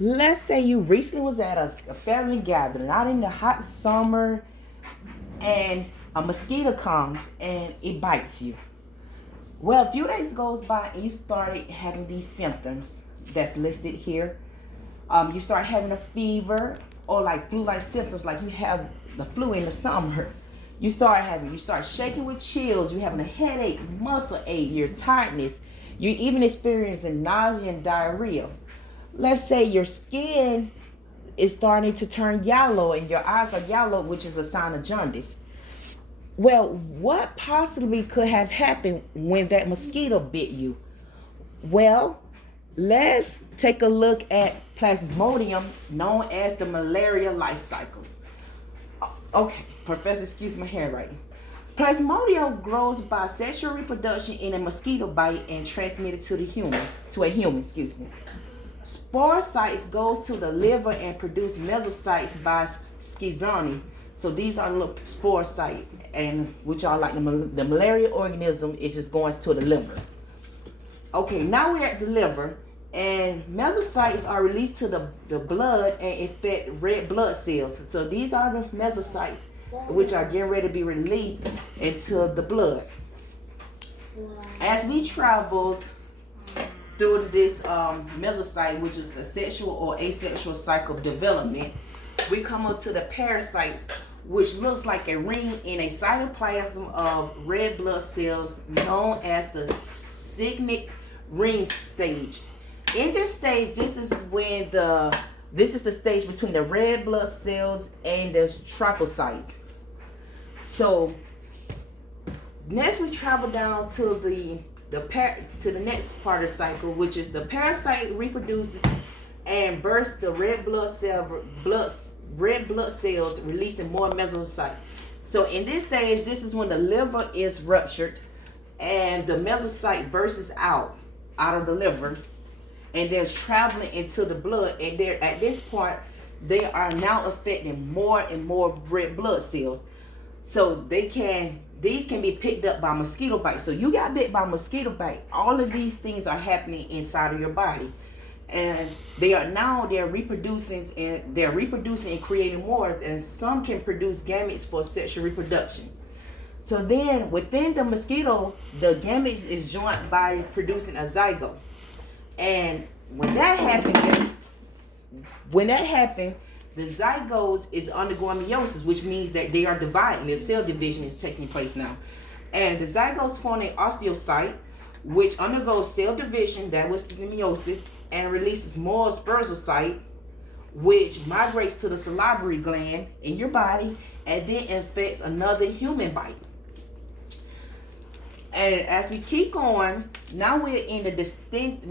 Let's say you recently was at a family gathering out in the hot summer, and a mosquito comes and it bites you. Well, a few days goes by and you started having these symptoms that's listed here. You start having a fever or like flu-like symptoms, like you have the flu in the summer. You start shaking with chills. You're having a headache, muscle ache, your tiredness. You're even experiencing nausea and diarrhea. Let's say your skin is starting to turn yellow and your eyes are yellow, which is a sign of jaundice. Well, what possibly could have happened when that mosquito bit you? Well, let's take a look at Plasmodium, known as the malaria life cycles. Okay, Professor, excuse my handwriting. Plasmodium grows by sexual reproduction in a mosquito bite and transmitted to a human, excuse me. Spore sites goes to the liver and produce mesocytes by schizone. So these are little spore sites, and which are like the malaria organism. It just goes to the liver. Okay, now we're at the liver, and mesocytes are released to the blood and infect red blood cells. So these are the mesocytes, which are getting ready to be released into the blood. As we travel through this mesocyte, which is the sexual or asexual cycle of development, we come up to the parasites, which looks like a ring in a cytoplasm of red blood cells, known as the signet ring stage. In this stage, this is the stage between the red blood cells and the trypocytes. So next we travel down to the next part of the cycle, which is the parasite reproduces and bursts the red blood cells, releasing more mesocytes. So in this stage, this is when the liver is ruptured and the mesocyte bursts out of the liver, and they're traveling into the blood, and they're at this part they are now affecting more and more red blood cells. So these can be picked up by mosquito bites. So you got bit by mosquito bite. All of these things are happening inside of your body, and they're reproducing and creating more. And some can produce gametes for sexual reproduction. So then within the mosquito, the gamete is joined by producing a zygote. And when that happened, the zygote is undergoing meiosis, which means that they are dividing. The cell division is taking place now. And the zygotes form an osteocyte, which undergoes cell division, that was the meiosis, and releases more spermatocyte, which migrates to the salivary gland in your body and then infects another human bite. And as we keep going, now we're in the distinctive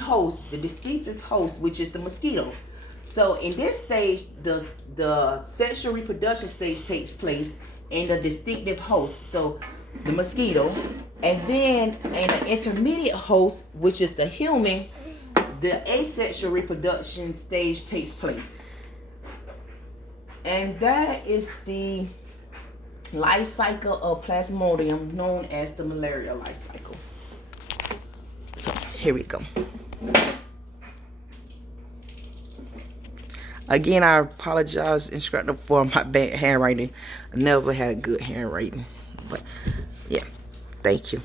host, which is the mosquito. So in this stage, the sexual reproduction stage takes place in the distinctive host, so the mosquito, and then in the intermediate host, which is the human, the asexual reproduction stage takes place. And that is the life cycle of Plasmodium, known as the malaria life cycle. So here we go. Again, I apologize, instructor, for my bad handwriting. I never had good handwriting, but yeah, thank you.